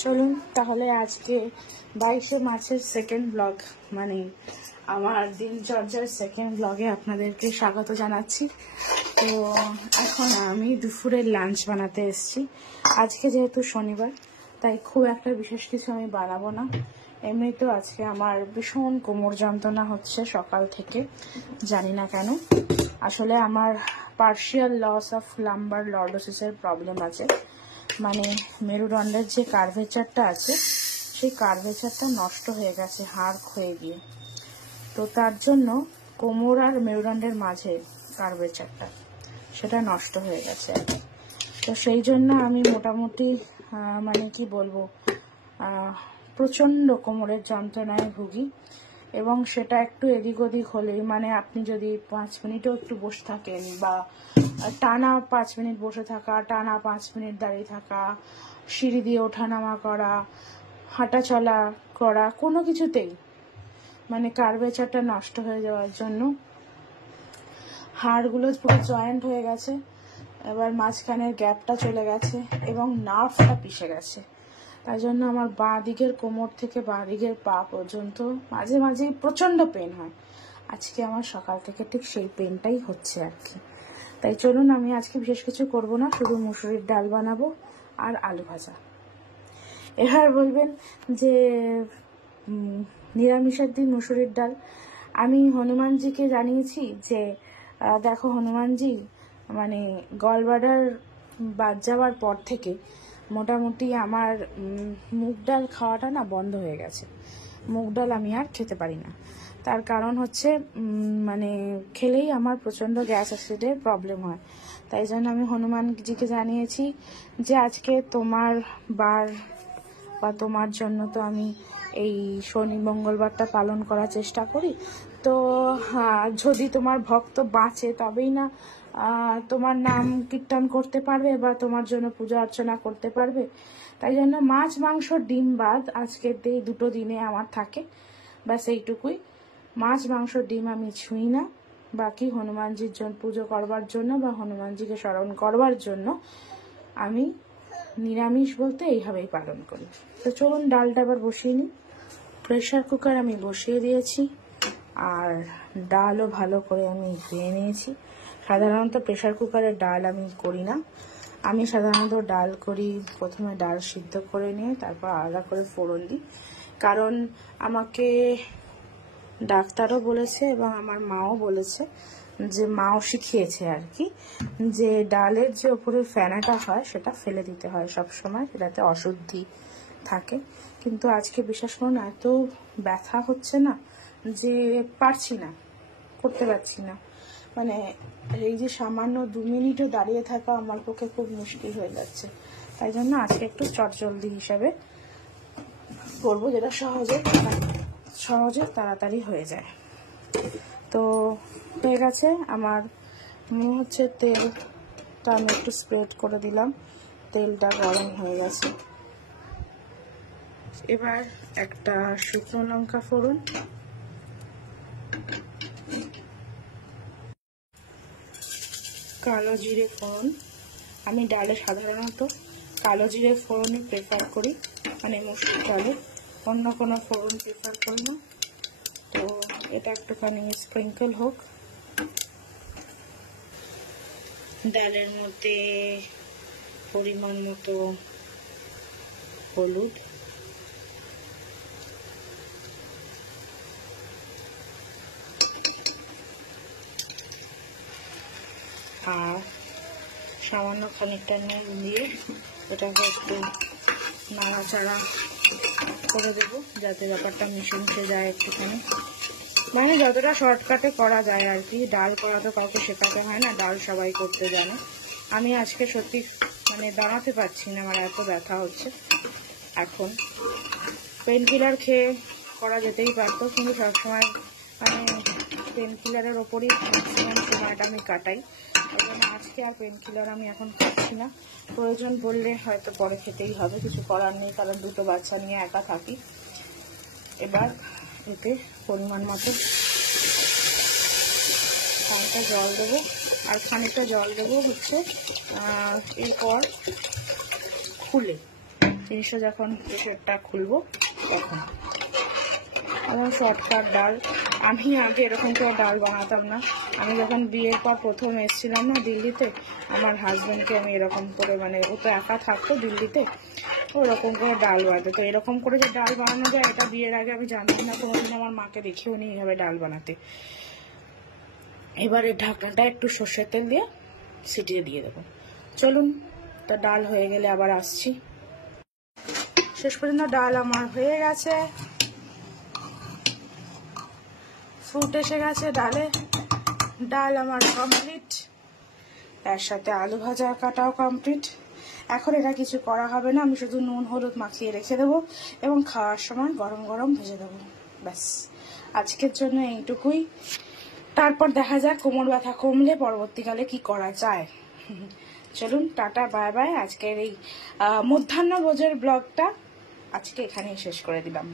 চলুন তাহলে আজকে 22শে মার্চের সেকেন্ড ব্লগ মানে আমার দিনচর্যার সেকেন্ড ব্লগে আপনাদেরকে স্বাগত জানাচ্ছি। তো এখন আমি দুপুরের লাঞ্চ বানাতে এসেছি। আজকে যেহেতু শনিবার তাই খুব একটা বিশেষ কিছু আমি বানাবো না। এমনি তো আজকে আমার ভীষণ কোমর যন্ত্রণা হচ্ছে সকাল থেকে, জানি না কেন। আসলে আমার পার্শিয়াল লস অফ লাম্বার লর্ডোসিসের প্রবলেম আছে, মানে মেরুদণ্ডের যে কার্ভেচারটা আছে সেই কার্ভেচারটা নষ্ট হয়ে গেছে হাড় ক্ষয়ে গিয়ে। তো তার জন্য কোমর আর মেরুদণ্ডের মাঝে কার্ভেচারটা সেটা নষ্ট হয়ে গেছে। তো সেই জন্য আমি মোটামুটি মানে কি বলবো, প্রচণ্ড কোমরের যন্ত্রণায় ভুগি এবং সেটা একটু এদিক ওদিক হলেই, মানে আপনি যদি 5 মিনিটও একটু বসে থাকেন বা টানা 5 মিনিট বসে থাকা, টানা 5 মিনিট দাঁড়িয়ে থাকা, সিঁড়ি দিয়ে ওঠানামা করা, হাঁটা চলা করা, কোনো কিছুতেই মানে কার্ভেচারটা নষ্ট হয়ে যাওয়ার জন্য হাড়গুলো পুরো জয়েন্ট হয়ে গেছে, এবার মাঝখানের গ্যাপটা চলে গেছে এবং নার্ভটা পিষে গেছে। তাই জন্য আমার বাঁ দিকের কোমর থেকে বাঁ দিকের পা পর্যন্ত মাঝে মাঝে প্রচণ্ড পেন হয়। আজকে আমার সকাল থেকে ঠিক সেই পেনটাই হচ্ছে আর কি। তাই চলুন, আমি আজকে বিশেষ কিছু করব না, শুধু মুসুরির ডাল বানাবো আর আলু ভাজা। এবার বলবেন যে নিরামিষের দিন মুসুরির ডাল। আমি হনুমানজিকে জানিয়েছি যে দেখো হনুমানজি, মানে গলব্লাডার বাদ যাওয়ার পর থেকে মোটামুটি আমার মুগ ডাল খাওয়াটা না বন্ধ হয়ে গেছে। মুগ ডাল আমি আর খেতে পারি না। তার কারণ হচ্ছে মানে খেলেই আমার প্রচণ্ড গ্যাস অ্যাসিডের প্রবলেম হয়। তাই জন্য আমি হনুমানজিকে জানিয়েছি যে আজকে তোমার বার বা তোমার জন্য তো আমি এই শনি মঙ্গলবারটা পালন করার চেষ্টা করি। তো যদি তোমার ভক্ত বাঁচে তবেই না তোমার নাম কীর্তন করতে পারবে বা তোমার জন্য পূজা অর্চনা করতে পারবে। তাই জন্য মাছ মাংস ডিম বাদ আজকের এই দুটো দিনে আমার থাকে, ব্যাস এইটুকুই। মাছ মাংস ডিম আমি ছুঁই না। বাকি হনুমানজির জন্য পুজো করবার জন্য বা হনুমানজিকে স্মরণ করবার জন্য আমি নিরামিষ বলতে এইভাবেই পালন করি। তো চলুন ডালটা আবার বসিয়ে নিই। প্রেশার কুকার আমি বসিয়ে দিয়েছি আর ডালও ভালো করে আমি ধুয়ে নিয়েছি। সাধারণত প্রেশার কুকারের ডাল আমি করি না। আমি সাধারণত ডাল করি, প্রথমে ডাল সিদ্ধ করে নিয়ে তারপর আলাদা করে ফোড়ন দিই। কারণ আমাকে ডাক্তারও বলেছে এবং আমার মাও বলেছে, যে মাও শিখিয়েছে আর কি, যে ডালের যে ওপরের ফেনাটা হয় সেটা ফেলে দিতে হয় সব সময়, সেটাতে অশুদ্ধি থাকে। কিন্তু আজকে বিশ্বাস করুন এত ব্যথা হচ্ছে না যে পারছি না, করতে পারছি না। মানে এই যে সামান্য 2 মিনিটও দাঁড়িয়ে থাকা আমার পক্ষে খুব মুশকিল হয়ে যাচ্ছে। তাই জন্য আজকে একটু চটজলদি হিসাবে করবো, যেটা সহজে তাড়াতাড়ি হয়ে যায়। তো হয়ে গেছে আমার, মনে হচ্ছে তেলটা আমি একটু স্প্রেড করে দিলাম, তেলটা গরম হয়ে গেছে। এবার একটা শুকনো লঙ্কা ফোড়ন, কালো জিরে ফোড়ন। আমি ডালে সাধারণত কালো জিরে ফোড়নই প্রেফার করি, মানে মসুর ডালে অন্য কোনো ফোড়ন প্রেফার করি না। তো এটা একটুখানি স্প্রিঙ্কল হোক। ডালের মধ্যে পরিমাণ মতো হলুদ, আর সামান্য খানিকটা নুন দিয়ে এটাকে একটু নাড়াচাড়া করে দেবো যাতে ব্যাপারটা মিশে যায় একটুখানি, মানে যতটা শর্টকাটে করা যায় আর কি। ডাল করা তো কাউকে শেখাতে হয় না, ডাল সবাই করতে জানে। আমি আজকে সত্যি মানে দাঁড়াতে পারছি না, আমার এত ব্যথা হচ্ছে। এখন পেন কিলার খেয়ে করা যেতেই পারতো, কিন্তু সবসময় মানে পেন কিলারের ওপরই ম্যাক্সিমাম সময়টা আমি কাটাই। ওই জন্য আজকে আর পেন কিলার আমি এখন খাচ্ছি না। প্রয়োজন পড়লে হয়তো পরে খেতেই হবে, কিছু করার নেই, কারণ 2টো বাচ্চা নিয়ে একা থাকি। এবার এতে পরিমাণ মতো খানিকটা জল দেবো, আর খানিকটা জল দেবো হচ্ছে এরপর খুলে জিনিসটা যখন প্রেশারটা খুলবো তখন। এবং শর্টকাট ডাল, আমি আগে এরকম করে ডাল বানাতাম না। আমি যখন বিয়ের পর প্রথম এসেছিলাম না দিল্লিতে, আমার হাজব্যান্ডকে আমি এরকম করে, মানে ও তো একা থাকতো দিল্লিতে, ওরকম করে ডাল বানাতো। তো এরকম করে যে ডাল বানানো যায় এটা বিয়ের আগে আমি জানতাম না, কোনোদিন আমার মাকে দেখিও নি এইভাবে ডাল বানাতে। এবারে ঢাকনাটা একটু সর্ষের তেল দিয়ে ছিটিয়ে দিয়ে দেবো। চলুন, তো ডাল হয়ে গেলে আবার আসছি। শেষ পর্যন্ত ডাল আমার হয়ে গেছে, ফুট এসে গেছে ডালে। ডাল আমার কমপ্লিট, তার সাথে আলু ভাজা কাটাও কমপ্লিট। এখন এটা কিছু করা হবে না, আমি শুধু নুন হলুদ মাখিয়ে রেখে দেবো এবং খাওয়ার সময় গরম গরম ভেজে দেবো। ব্যাস, আজকের জন্য এইটুকুই। তারপর দেখা যাক কোমর ব্যথা কমলে পরবর্তীকালে কি করা যায়। চলুন, টাটা, বাই বাই। আজকের এই মধ্যাহ্ন ভোজের ব্লগটা আজকে এখানেই শেষ করে দিলাম।